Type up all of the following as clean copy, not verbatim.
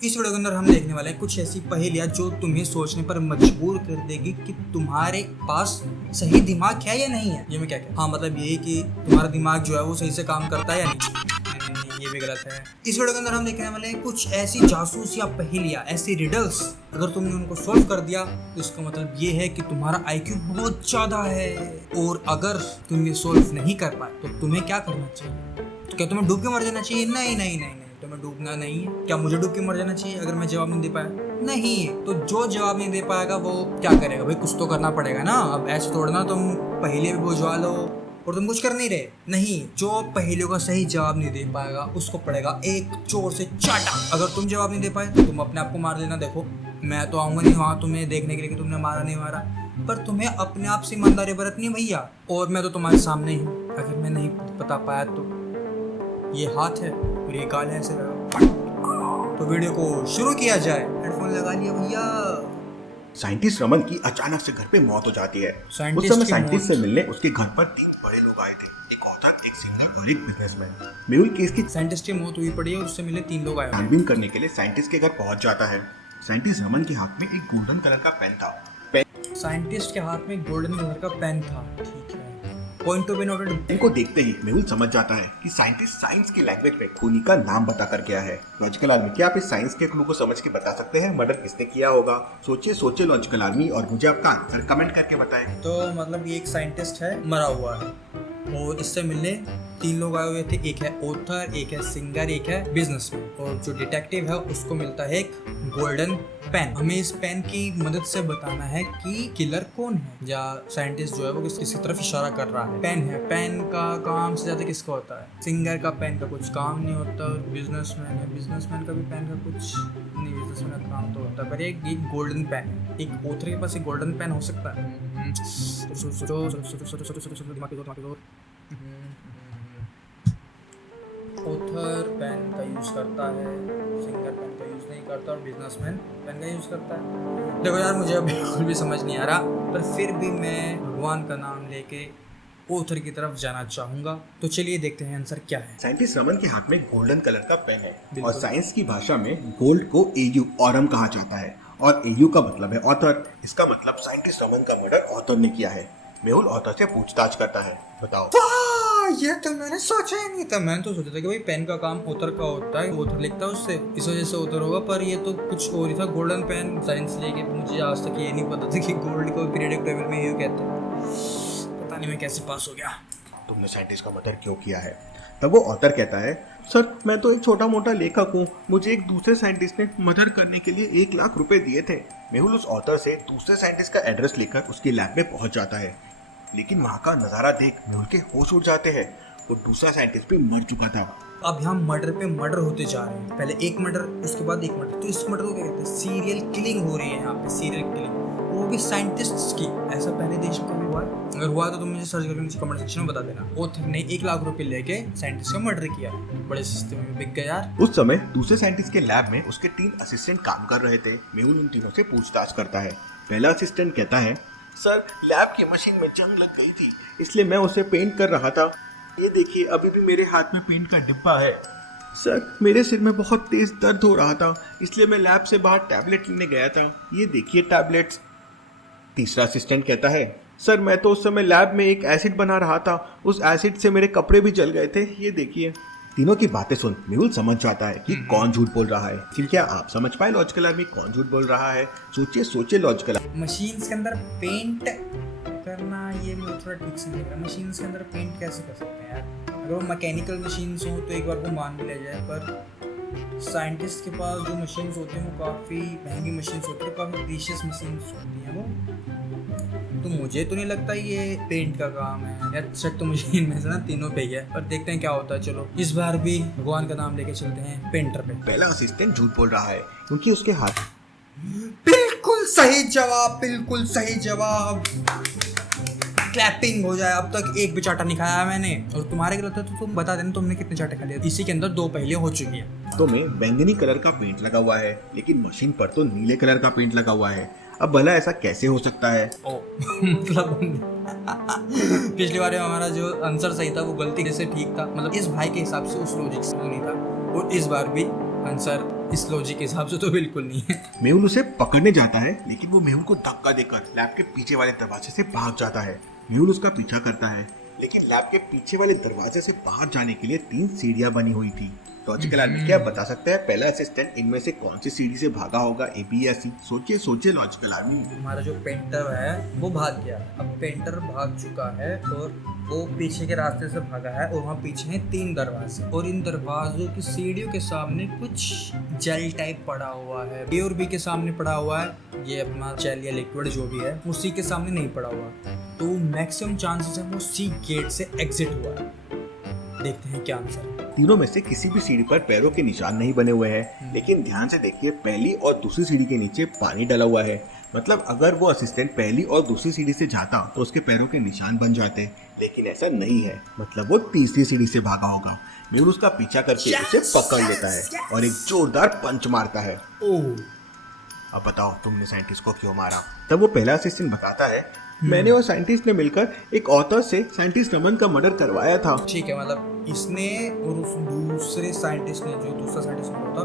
इस वीडियो के अंदर हम देखने वाले हैं कुछ ऐसी पहेलियां जो तुम्हें सोचने पर मजबूर कर देगी कि तुम्हारे पास सही दिमाग है या नहीं है। ये मैं क्या कहता हाँ मतलब यही कि तुम्हारा दिमाग जो है वो सही से काम करता है या नहीं, ये भी गलत है। इस वीडियो के अंदर हम देखने वाले हैं कुछ ऐसी जासूस या पहेलियां, ऐसी रिडल्स, अगर तुमने उनको सोल्व कर दिया तो इसका मतलब ये है कि तुम्हारा आईक्यू बहुत ज्यादा है। और अगर तुम ये सोल्व नहीं कर पाए तो तुम्हें क्या करना चाहिए? तो क्या तुम्हें डूब के मर जाना चाहिए? नहीं नहीं नहीं नहीं, तुम्हें डूबना नहीं है। क्या मुझे डूब के मर जाना चाहिए अगर मैं जवाब नहीं दे पाया? नहीं। तो जो जवाब नहीं दे पाएगा वो क्या करेगा? भाई कुछ तो करना पड़ेगा ना। अब ऐसे तोड़ना तुम पहेली भी बुझवा लो और तुम कुछ कर नहीं रहे। नहीं, जो पहेलियों का सही जवाब नहीं दे पाएगा उसको पड़ेगा एक जोर से चाटा। अगर तुम जवाब नहीं दे पाए तो तुम अपने आप को मार लेना। देखो मैं तो आऊंगा नहीं वहाँ तुम्हें देखने के लिए कि तुमने मारा नहीं मारा, पर तुम्हें अपने आप से ईमानदारी बरतनी है भैया। और मैं तो तुम्हारे सामने ही हूँ। अगर मैं नहीं बता पाया तो ये हाथ है और ये गाल है, ऐसे तो वीडियो को शुरू किया जाए। हेडफोन लगा लिया भैया। साइंटिस्ट रमन की अचानक से घर पे मौत हो जाती है। उस साइंटिस्ट समय की साइंटिस्ट मौत। से मिलने उसके घर पर 3 बड़े लोग आए थे, एक औरत, एक सिंगर और एक बिजनेसमैन। मेहुल केस की साइंटिस्ट की मौत हुई पड़ी है और उससे मिले 3 लोग आए हुए हैं। छानबीन करने के लिए साइंटिस्ट के घर पहुंच जाता है। साइंटिस्ट रमन के हाथ में एक गोल्डन कलर का पेन था। साइंटिस्ट के हाथ में गोल्डन कलर का पेन था, ठीक है। Point to be noted. Pen को देखते ही मेहुल समझ जाता है कि साइंटिस्ट साइंस की लैंग्वेज में खूनी का नाम बताकर गया है। लॉजिकल आर्मी, क्या आप इस साइंस के क्लू को समझ के बता सकते हैं मर्डर किसने किया होगा? सोचिए सोचिए लॉजिकल आर्मी, और मुझे आपका आंसर कमेंट करके बताएं। तो मतलब ये एक साइंटिस्ट है, मरा हुआ है, और इससे मिलने 3 लोग आए हुए थे। एक है ऑथर, एक है सिंगर, एक है बिजनेसमैन। और जो डिटेक्टिव है उसको मिलता है एक गोल्डन पेन। हमें इस पेन की मदद से बताना है कि किलर कौन है, या साइंटिस्ट जो है वो किसकी तरफ इशारा कर रहा है। पेन है, पेन का काम से ज्यादा किसका होता है? सिंगर का पेन का कुछ काम नहीं होता। बिजनेसमैन है, बिजनेसमैन का भी पेन का कुछ नहीं, बिजनेसमैन का काम तो होता है, पर एक गोल्डन पेन है। एक ऑथर के पास एक गोल्डन पेन हो सकता है। ऑथर पेन का यूज करता है, सिंगर पेन का यूज नहीं करता, और बिजनेसमैन पेन का यूज करता है। देखो यार, मुझे बिल्कुल भी समझ नहीं आ रहा, पर फिर भी मैं भगवान का नाम लेके ऑथर की तरफ जाना चाहूंगा। तो चलिए देखते हैं आंसर क्या है। साइंटिस्ट रमन के हाथ में गोल्डन कलर का पेन है, बिल्कुल। और साइंस की भाषा में गोल्ड को एयू, ऑरम कहा जाता है, और एयू का मतलब है ऑथर। इसका मतलब साइंटिस्ट रमन का मर्डर ऑथर ने किया है। मेहुल ऑथर से पूछताछ करता है, बताओ। ये तो मैंने सोचा ही नहीं था। मैंने तो सोचा था कि भाई पेन का काम ऑथर का होता है, ऑथर लिखता है उससे, इस वजह से ऑथर होगा, पर ये तो कुछ और ही था। गोल्डन पेन साइंस लेके मुझे आज तक ये नहीं पता था कि गोल्ड को पीरियडिक टेबल में यूं कहते हैं। पता नहीं मैं कैसे पास हो गया। तुमने साइंटिस्ट का मर्डर क्यों किया है? तब वो ऑथर कहता है, सर मैं तो एक छोटा मोटा लेखक हूँ, मुझे एक दूसरे साइंटिस्ट ने मर्डर करने के लिए 1 लाख रुपए दिए थे। मेहुल उस ऑथर से दूसरे साइंटिस्ट का एड्रेस लेकर उसकी लैब में पहुंच जाता है, लेकिन वहाँ का नजारा देख मेहुल के होश उड़ जाते हैं। वो दूसरा साइंटिस्ट भी मर चुका था। अब यहाँ मर्डर पे मर्डर होते जा रहे हैं, पहले एक मर्डर, उसके बाद एक मर्डर। तो इस मर्डर को क्या कहते हैं? सीरियल किलिंग हो रही है यहाँ पे, सीरियल किलिंग, वो भी साइंटिस्ट्स की। ऐसा पहले देश में कभी हुआ? अगर हुआ तो तुम मुझे सर्च करके नीचे कमेंट सेक्शन में बता देना। ऑथर ने 1 लाख रुपए लेके साइंटिस्ट का मर्डर किया, बड़े सस्ते में बिक गया यार। उस समय दूसरे साइंटिस्ट के लैब में उसके 3 असिस्टेंट काम कर रहे थे। मेहुल उन तीनों से पूछताछ करता है। पहला असिस्टेंट कहता है, सर लैब की मशीन में जंग लग गई थी, इसलिए मैं उसे पेंट कर रहा था। ये देखिए अभी भी मेरे हाथ में पेंट का डिब्बा है। सर मेरे सिर में बहुत तेज दर्द हो रहा था, इसलिए मैं लैब से बाहर टैबलेट लेने गया था। ये देखिए टैबलेट्स। तीसरा असिस्टेंट कहता है, सर मैं तो उस समय लैब में एक एसिड बना रहा था, उस एसिड से मेरे कपड़े भी जल गए थे। ये देखिए। तीनों की बातें सुन मेहुल समझ जाता है कि कौन झूठ बोल रहा है। फिर क्या आप समझ पाए लॉजिकल आर्मी कौन झूठ बोल रहा है? सोचिए सोचिए लॉजिकल। मशीन्स के अंदर पेंट करना, ये मुझे थोड़ा ठीक से नहीं लग रहा। मशीन्स के अंदर पेंट कैसे कर सकते हैं यार? अगर वो मैकेनिकल मशीन्स हो तो एक बार वो मान भी ले जाए, पर साइंटिस्ट के पास जो मशीन्स होते हैं वो काफ़ी महंगी मशीन्स होती है, काफ़ी प्रीशियस मशीन्स होती हैं वो। तो मुझे तो नहीं लगता ये पेंट का काम है यार। शक तो मशीन में से ना तीनों पे ही है, पर देखते हैं क्या होता है। चलो इस बार भी भगवान का नाम लेके चलते हैं पेंटर पे। पहला असिस्टेंट झूठ बोल रहा है क्योंकि उसके हाथ। बिल्कुल सही जवाब, बिल्कुल सही जवाब। क्लैपिंग हो जाए। अब तक एक भी चाटा नहीं खाया मैंने, और तुम्हारे गलत है तो तुम बता देना तुमने कितने चाटे खा लिए। इसी के अंदर 2 पहेलियां हो चुकी हैं। तो में बैंगनी कलर का पेंट लगा हुआ है, लेकिन मशीन पर तो नीले कलर का पेंट लगा हुआ है। अब भला ऐसा कैसे हो सकता है? मतलब पिछली बार हमारा जो आंसर सही था वो गलती से ठीक था, मतलब इस भाई के हिसाब से उस लॉजिक से नहीं था। और इस बार भी आंसर इस लॉजिक के हिसाब से तो बिल्कुल नहीं है। मेहुल उसे पकड़ने जाता है, लेकिन वो मेहुल को धक्का देकर लैब के पीछे वाले दरवाजे से भाग जाता है। मेहुल उसका पीछा करता है, लेकिन लैब के पीछे वाले दरवाजे से बाहर जाने के लिए 3 सीढ़ियां बनी हुई थी। लॉजिकल आर्मी क्या बता सकता है पहला असिस्टेंट इनमें से कौन सी सीढ़ी से भागा होगा, ए बी या सी? सोचिए सोचिए लॉजिकल आर्मी। हमारा जो पेंटर है वो भाग गया। अब पेंटर भाग चुका है और वो पीछे के रास्ते से भागा है और वहाँ पीछे हैं 3 दरवाजे और इन दरवाजों की सीढ़ियों के सामने कुछ जेल टाइप पड़ा हुआ है। ए और बी के सामने पड़ा हुआ है ये अपना जेल या लिक्विड जो भी है, वो सी के सामने नहीं पड़ा हुआ, तो मैक्सिमम चांसेस है वो सी गेट से एग्जिट हुआ है। देखते हैं क्या आंसर है। तीनों में से किसी भी सीढ़ी पर पैरों के निशान नहीं बने हुए हैं, लेकिन ध्यान से देखिए पहली और दूसरी सीढ़ी के नीचे पानी डला हुआ है। मतलब अगर वो असिस्टेंट पहली और दूसरी सीढ़ी से जाता तो उसके पैरों के निशान बन जाते, लेकिन ऐसा नहीं है। मतलब वो तीसरी सीढ़ी से भागा होगा। मेहुल उसका पीछा करके उसे पकड़ लेता है और एक जोरदार पंच मारता है। अब बताओ तुमने साइंटिस्ट को क्यों मारा? तब वो पहला असिस्टेंट बताता है, मैंने और साइंटिस्ट ने मिलकर एक ऑथर से साइंटिस्ट रमन का मर्डर करवाया था। ठीक है, मतलब इसने और उस दूसरे साइंटिस्ट ने, जो दूसरा साइंटिस्ट था,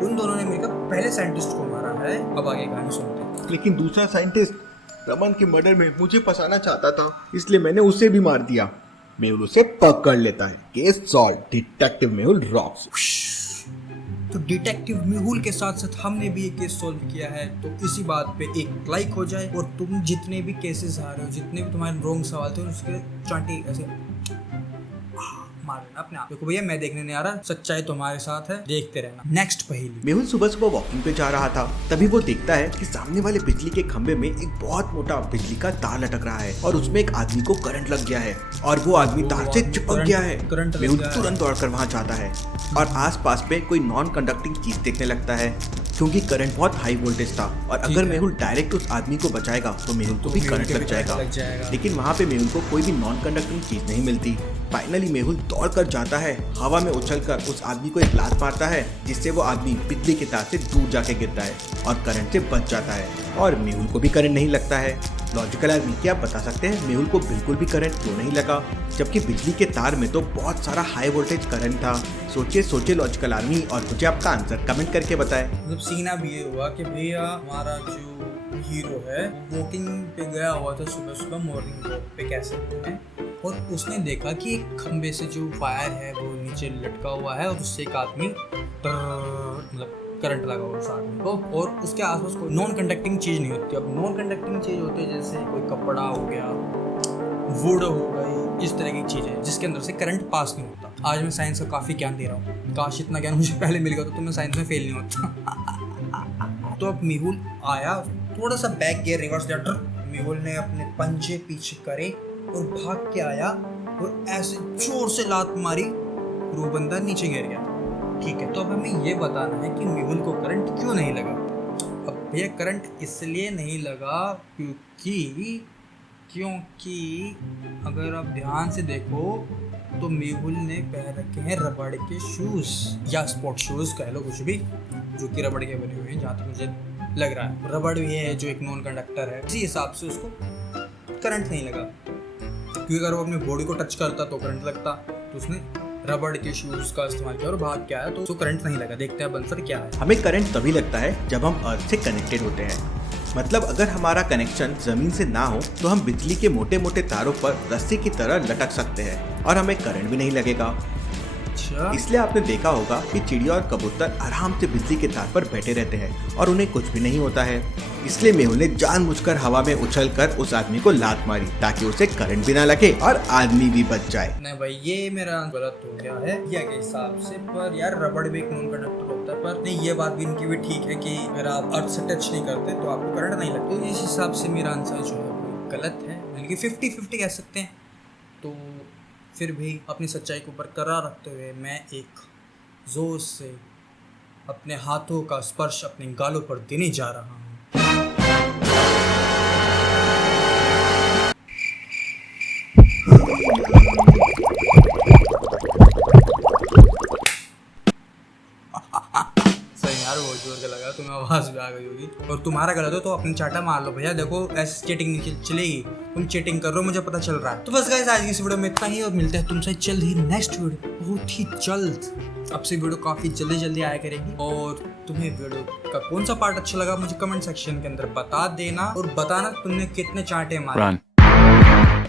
उन दोनों ने मिलकर पहले साइंटिस्ट को मारा है। अब आगे कहानी सुनते हैं। लेकिन दूसरा साइंटिस्ट रमन के मर्डर में मुझे फंसाना चाहता था, इसलिए मैंने उसे भी मार दिया। मेहुल उसे पकड़ लेता है। Case solve. Detective Mehul rocks. तो डिटेक्टिव मेहुल के साथ साथ हमने भी ये केस सॉल्व किया है, तो इसी बात पे एक लाइक हो जाए और तुम जितने भी केसेस आ रहे हो, जितने भी तुम्हारे रॉन्ग सवाल थे, उसके चांटी ऐसे मार लेना अपने आप। देखो भैया मैं देखने नहीं आ रहा, सच्चाई तुम्हारे साथ है, देखते रहना। नेक्स्ट पहेली। मेहुल सुबह सुबह वॉकिंग पे जा रहा था, तभी वो देखता है कि सामने वाले बिजली के खंभे में एक बहुत मोटा बिजली का तार लटक रहा है और उसमें एक आदमी को करंट लग गया है और वो आदमी तार से चिपक गया है। मेहुल तुरंत दौड़कर वहाँ जाता है और आसपास में कोई नॉन कंडक्टिंग चीज देखने लगता है, क्योंकि करंट बहुत हाई वोल्टेज था और अगर मेहुल डायरेक्ट उस आदमी को बचाएगा तो मेहुल को भी करंट लग जाएगा। लेकिन वहाँ पे मेहुल को कोई भी नॉन कंडक्टिंग चीज नहीं मिलती। फाइनली मेहुल दौड़कर जाता है, हवा में उछलकर उस आदमी को एक लात मारता है, जिससे वो आदमी बिजली के तार से दूर जाके गिरता है और करंट से बच जाता है और मेहुल को भी करंट नहीं लगता है। लॉजिकल आर्मी क्या बता सकते हैं मेहुल को बिल्कुल भी करंट क्यों नहीं लगा, जबकि बिजली के तार में तो बहुत सारा हाई वोल्टेज करंट था? सोचिए सोचिए लॉजिकल आर्मी और मुझे आपका आंसर कमेंट करके बताएं। मतलब सीना भी ये हुआ कि भैया हमारा जो हीरो है वॉकिंग पे गया हुआ था सुबह सुबह, मॉर्निंग वॉक पे कह सकते हैं, और उसने देखा कि एक खंबे से जो वायर है वो नीचे लटका हुआ है और उससे एक आदमी मतलब करंट लगा हुआ उस आदमी को, और उसके आसपास कोई नॉन कंडक्टिंग चीज नहीं होती। अब नॉन कंडक्टिंग चीज होती है जैसे कोई कपड़ा हो गया, वुड हो गई, इस तरह की चीजें जिसके अंदर से करंट पास नहीं होता। आज मैं साइंस का काफी ज्ञान दे रहा हूँ, काश इतना ज्ञान मुझे पहले मिल गया तो मैं साइंस में फेल नहीं होता। तो अब मेहुल आया, थोड़ा सा back gear reverse later, Mehul ने अपने पंजे पीछे करे और भाग के आया और ऐसे जोर से लात मारी और वो बंदा नीचे गिर गया। ठीक है, तो अब हमें ये बताना है कि मेहुल को करंट क्यों नहीं लगा। अब भैया करंट इसलिए नहीं लगा क्योंकि अगर आप ध्यान से देखो तो मेहुल ने पहन रखे हैं रबड़ के शूज या स्पोर्ट शूज कह लो कुछ भी, जो कि रबड़ के बने हुए हैं जहाँ तक मुझे लग रहा है। रबड़ भी है जो एक नॉन कंडक्टर है, इसी हिसाब से उसको करंट नहीं लगा, क्योंकि अगर वो अपने बॉडी को टच करता तो करंट लगता। तो उसने रबड़ के शूज का इस्तेमाल किया और भाग के आया तो उसको करंट नहीं लगा। देखते हैं आंसर क्या है। हमें करंट तभी लगता है जब हम अर्थ से कनेक्टेड होते हैं। मतलब अगर हमारा कनेक्शन जमीन से ना हो तो हम बिजली के मोटे मोटे तारों पर रस्सी की तरह लटक सकते हैं और हमें करंट भी नहीं लगेगा। इसलिए आपने देखा होगा कि चिड़िया और कबूतर आराम से बिजली के तार पर बैठे रहते हैं और उन्हें कुछ भी नहीं होता है। इसलिए मेहुल ने जानबूझकर हवा में उछलकर उस आदमी को लात मारी ताकि उसे करंट भी ना लगे और आदमी भी बच जाए। नहीं भाई, ये मेरा गलत हो गया है या के हिसाब से, पर यार रबड़ भी एक नॉन कंडक्टर होता है। पर नहीं, ये बात भी इनकी भी ठीक है कि अगर आप अर्थ से टच नहीं करते तो आपको करंट नहीं लगता। तो इस हिसाब से मेरा आंसर जो है वो गलत है, बल्कि 50-50 कह सकते हैं। तो फिर भी अपनी सच्चाई को बरकरार रखते हुए मैं एक जोर से अपने हाथों का स्पर्श अपने गालों पर देने जा रहा हूँ। सही यार, वो जोर लगा, तुम्हें आवाज भी आ गई होगी। और तुम्हारा गलत हो तो अपनी चाटा मार लो भैया, देखो ऐसी चीटिंग नहीं चलेगी, तुम चीटिंग कर रहे हो मुझे पता चल रहा है। तो बस गाइस आज की इस वीडियो में इतना ही और मिलते हैं तुमसे जल्द ही नेक्स्ट वीडियो, बहुत ही जल्द। अब से वीडियो काफी जल्दी आया करेगी। और तुम्हें वीडियो का कौन सा पार्ट अच्छा लगा मुझे कमेंट सेक्शन के अंदर बता देना और बताना तुमने कितने चांटे मारे।